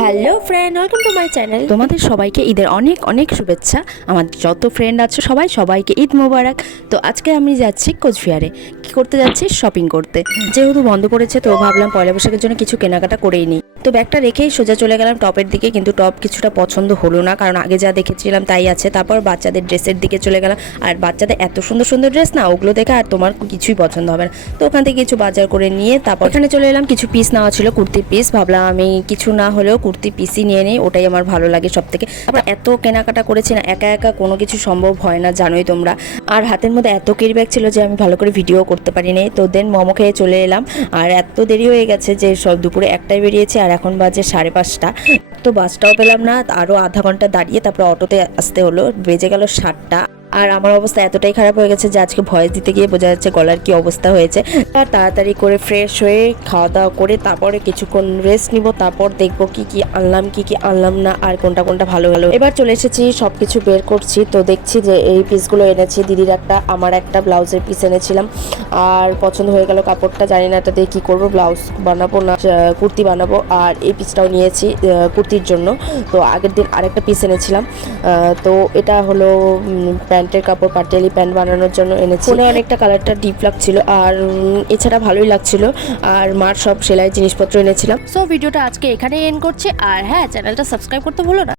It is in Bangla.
Hello friend welcome to my channel তোমাদের সবাইকে ঈদের অনেক অনেক শুভেচ্ছা। আমার যত ফ্রেন্ড আছে সবাই, সবাইকে ঈদ মোবারক। তো আজকে আমি যাচ্ছি কোচবিহারে। কি করতে যাচ্ছি? শপিং করতে। যেহেতু বন্ধ করেছে, তো ভাবলাম পয়লা বৈশাখের জন্য কিছু কেনাকাটা করেই নিই। তো ব্যাগটা রেখেই সোজা চলে গেলাম টপের দিকে, কিন্তু টপ কিছুটা পছন্দ হলো না। কারণ আগে যা দেখেছিলাম তাই আছে। তারপর বাচ্চাদের ড্রেসের দিকে চলে গেলাম। আর বাচ্চাদের এত সুন্দর সুন্দর ড্রেস না, ওগুলো দেখে আর তোমার কিছুই পছন্দ হবে না। তো ওখান থেকে কিছু বাজার করে নিয়ে তারপর এখানে চলে এলাম। কিছু পিস নেওয়া ছিল, কুর্তি পিস ভাবলাম আমি কিছু না হলেও কুর্তি পিসই নিয়ে নিই, ওটাই আমার ভালো লাগে সব থেকে আবার এত কেনাকাটা করেছি না, একা একা কোনো কিছু সম্ভব হয় না, জানোই তোমরা। আর হাতের মধ্যে এত কেরি ব্যাগ ছিল যে আমি ভালো করে ভিডিও করতে পারিনি। তো দেন মোমো খেয়ে চলে এলাম। আর এত দেরি হয়ে গেছে যে সব দুপুরে একটাই বেরিয়েছে, আর এখন বাজে সাড়ে পাঁচটা। তো বাসটাও পেলাম না আরও আধা ঘণ্টা দাঁড়িয়ে তারপর অটোতে আসতে হলো। বেজে গেল সাতটা। আর আমার অবস্থা এতটাই খারাপ হয়ে গেছে যে আজকে ভয়েস দিতে গিয়ে বোঝা যাচ্ছে গলার কি অবস্থা হয়েছে। আর তাড়াতাড়ি করে ফ্রেশ হয়ে খাওয়া দাওয়া করে তারপরে কিছুক্ষণ রেস্ট নিব, তারপর দেখব কি কি আনলাম, কি কি আনলাম না, আর কোনটা কোনটা ভালো হলো। এবার চলে এসেছি সব কিছু বের করছি। তো দেখছি যে এই পিসগুলো এনেছি। দিদির একটা, আমার একটা ব্লাউজের পিস এনেছিলাম। আর পছন্দ হয়ে গেল কাপড়টা, জানি না এটা দিয়ে কী করব, ব্লাউজ বানাবো না কুর্তি বানাবো। আর এই পিসটাও নিয়েছি কুর্তির জন্য। তো আগের দিন আরেকটা পিস এনেছিলাম। তো এটা হলো প্যান্টের কাপড় পাটিয়ালি প্যান্ট বানানোর জন্য এনেছি। ফোনে অনেকটা কালারটা ডিপ লাগছিল আর এছাড়া ভালোই লাগছিল। আর মার সব সেলাই জিনিসপত্র এনেছিলাম। সো ভিডিওটা আজকে এখানে এন্ড করছে। আর হ্যাঁ চ্যানেলটা সাবস্ক্রাইব করতে ভুলো না।